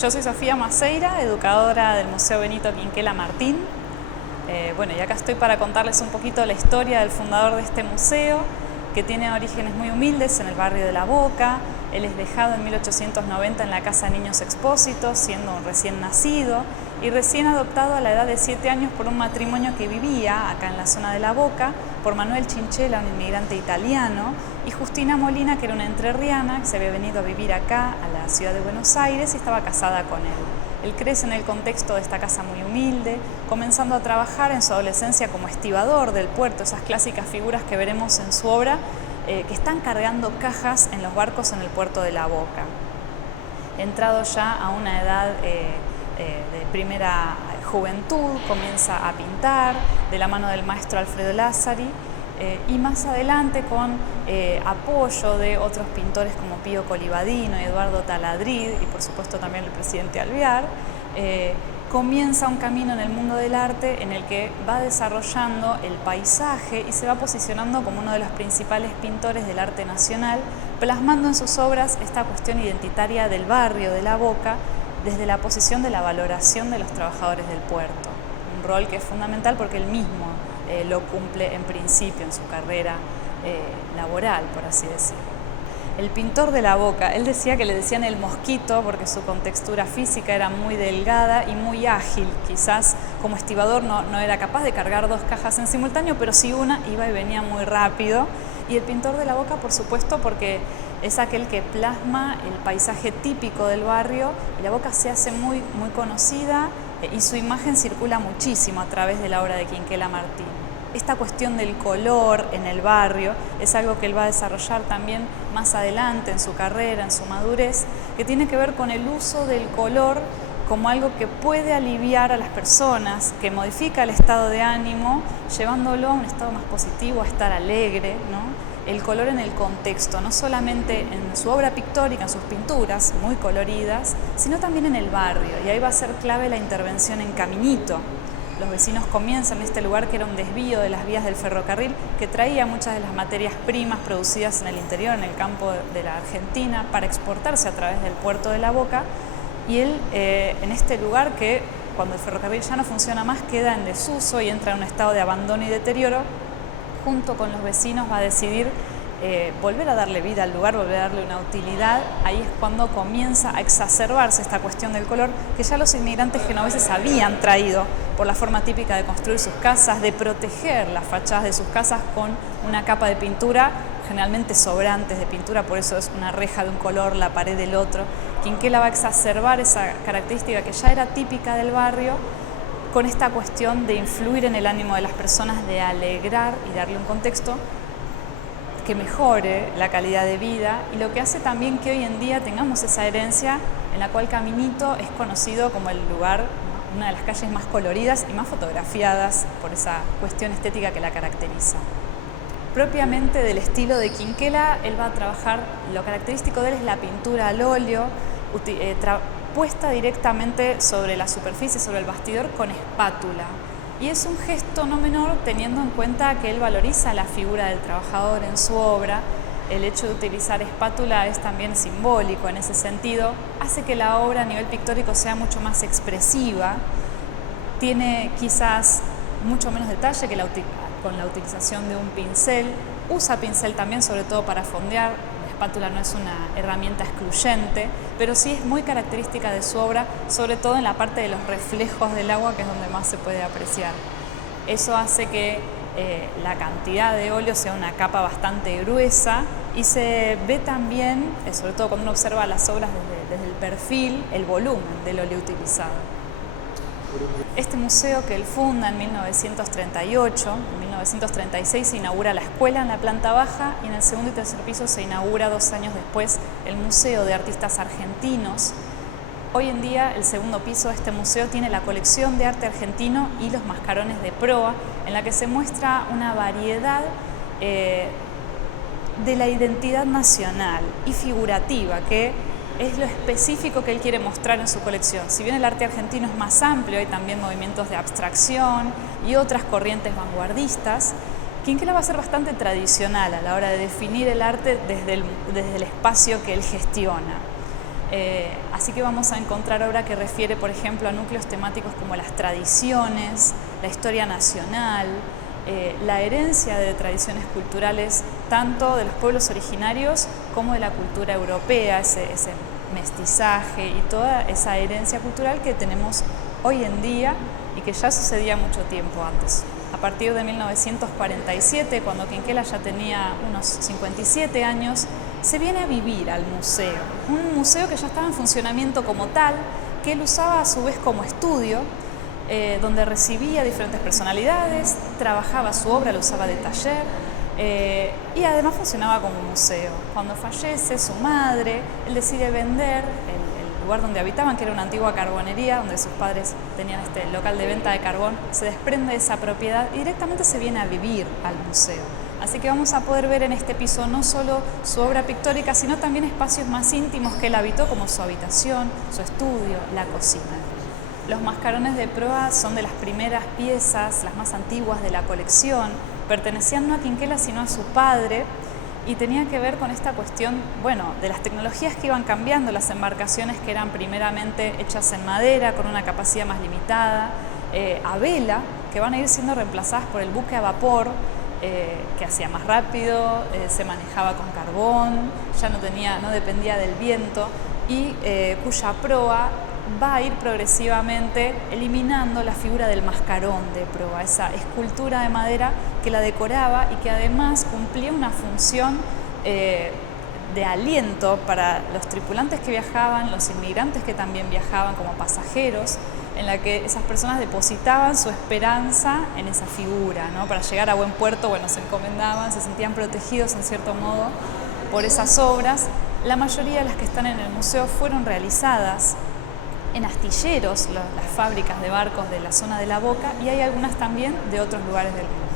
Yo soy Sofía Maceira, educadora del Museo Benito Quinquela Martín. Y acá estoy para contarles un poquito la historia del fundador de este museo, que tiene orígenes muy humildes en el barrio de La Boca. Él es dejado en 1890 en la Casa Niños Expósitos, siendo un recién nacido, y recién adoptado a la edad de 7 años por un matrimonio que vivía acá en la zona de La Boca, por Manuel Chinchilla, un inmigrante italiano, y Justina Molina, que era una entrerriana que se había venido a vivir acá a la ciudad de Buenos Aires y estaba casada con él. Él crece en el contexto de esta casa muy humilde, comenzando a trabajar en su adolescencia como estibador del puerto, esas clásicas figuras que veremos en su obra, que están cargando cajas en los barcos en el puerto de La Boca. Entrado ya a una edad de primera juventud, comienza a pintar de la mano del maestro Alfredo Lazzari, y más adelante con apoyo de otros pintores como Pío Colivadino y Eduardo Taladrid, y por supuesto también el presidente Alvear, comienza un camino en el mundo del arte en el que va desarrollando el paisaje y se va posicionando como uno de los principales pintores del arte nacional, plasmando en sus obras esta cuestión identitaria del barrio de La Boca desde la posición de la valoración de los trabajadores del puerto, un rol que es fundamental porque él mismo lo cumple en principio en su carrera laboral, por así decirlo. El pintor de La Boca, él decía que le decían el mosquito porque su contextura física era muy delgada y muy ágil. Quizás como estibador no era capaz de cargar 2 cajas en simultáneo, pero sí una iba y venía muy rápido. Y el pintor de La Boca, por supuesto, porque es aquel que plasma el paisaje típico del barrio, y La Boca se hace muy conocida y su imagen circula muchísimo a través de la obra de Quinquela Martín. Esta cuestión del color en el barrio es algo que él va a desarrollar también más adelante en su carrera, en su madurez, que tiene que ver con el uso del color como algo que puede aliviar a las personas, que modifica el estado de ánimo, llevándolo a un estado más positivo, a estar alegre, ¿no? El color en el contexto, no solamente en su obra pictórica, en sus pinturas muy coloridas, sino también en el barrio, y ahí va a ser clave la intervención en Caminito. Los vecinos comienzan en este lugar que era un desvío de las vías del ferrocarril que traía muchas de las materias primas producidas en el interior, en el campo de la Argentina, para exportarse a través del puerto de La Boca. Y él, en este lugar que cuando el ferrocarril ya no funciona más, queda en desuso y entra en un estado de abandono y deterioro, junto con los vecinos va a decidir volver a darle vida al lugar, volver a darle una utilidad. Ahí es cuando comienza a exacerbarse esta cuestión del color que ya los inmigrantes genoveses habían traído por la forma típica de construir sus casas, de proteger las fachadas de sus casas con una capa de pintura, generalmente sobrantes de pintura, por eso es una reja de un color, la pared del otro. Quinquela va a exacerbar esa característica que ya era típica del barrio, con esta cuestión de influir en el ánimo de las personas, de alegrar y darle un contexto que mejore la calidad de vida, y lo que hace también que hoy en día tengamos esa herencia en la cual Caminito es conocido como el lugar, una de las calles más coloridas y más fotografiadas por esa cuestión estética que la caracteriza. Propiamente del estilo de Quinquela, él va a trabajar, lo característico de él es la pintura al óleo, puesta directamente sobre la superficie, sobre el bastidor con espátula. Y es un gesto no menor teniendo en cuenta que él valoriza la figura del trabajador en su obra. El hecho de utilizar espátula es también simbólico en ese sentido, hace que la obra a nivel pictórico sea mucho más expresiva, tiene quizás mucho menos detalle que con la utilización de un pincel, usa pincel también sobre todo para fondear. La espátula no es una herramienta excluyente, pero sí es muy característica de su obra, sobre todo en la parte de los reflejos del agua, que es donde más se puede apreciar. Eso hace que la cantidad de óleo sea una capa bastante gruesa, y se ve también, sobre todo cuando uno observa las obras desde el perfil, el volumen del óleo utilizado. Este museo, que él funda en 1938, en 1936 se inaugura la escuela en la planta baja, y en el segundo y tercer piso se inaugura 2 años después el Museo de Artistas Argentinos. Hoy en día el segundo piso de este museo tiene la colección de arte argentino y los mascarones de proa, en la que se muestra una variedad de la identidad nacional y figurativa, que es lo específico que él quiere mostrar en su colección. Si bien el arte argentino es más amplio, hay también movimientos de abstracción y otras corrientes vanguardistas, Quinquela va a ser bastante tradicional a la hora de definir el arte desde el espacio que él gestiona. Así que vamos a encontrar obra que refiere, por ejemplo, a núcleos temáticos como las tradiciones, la historia nacional, la herencia de tradiciones culturales tanto de los pueblos originarios como de la cultura europea, ese mestizaje y toda esa herencia cultural que tenemos hoy en día y que ya sucedía mucho tiempo antes. A partir de 1947, cuando Quinquela ya tenía unos 57 años, se viene a vivir al museo. Un museo que ya estaba en funcionamiento como tal, que él usaba a su vez como estudio, donde recibía diferentes personalidades, trabajaba su obra, lo usaba de taller y además funcionaba como museo. Cuando fallece su madre, él decide vender el lugar donde habitaban, que era una antigua carbonería, donde sus padres tenían este local de venta de carbón, se desprende de esa propiedad y directamente se viene a vivir al museo. Así que vamos a poder ver en este piso no solo su obra pictórica, sino también espacios más íntimos que él habitó, como su habitación, su estudio, la cocina. Los mascarones de proa son de las primeras piezas, las más antiguas de la colección, pertenecían no a Quinquela sino a su padre, y tenía que ver con esta cuestión, de las tecnologías que iban cambiando, las embarcaciones que eran primeramente hechas en madera, con una capacidad más limitada, a vela, que van a ir siendo reemplazadas por el buque a vapor, que hacía más rápido, se manejaba con carbón, ya no dependía del viento, y cuya proa va a ir progresivamente eliminando la figura del mascarón de proa, esa escultura de madera que la decoraba y que además cumplía una función de aliento para los tripulantes que viajaban, los inmigrantes que también viajaban como pasajeros, en la que esas personas depositaban su esperanza en esa figura, ¿no? Para llegar a buen puerto, se encomendaban, se sentían protegidos en cierto modo por esas obras. La mayoría de las que están en el museo fueron realizadas en astilleros, las fábricas de barcos de la zona de La Boca, y hay algunas también de otros lugares del mundo.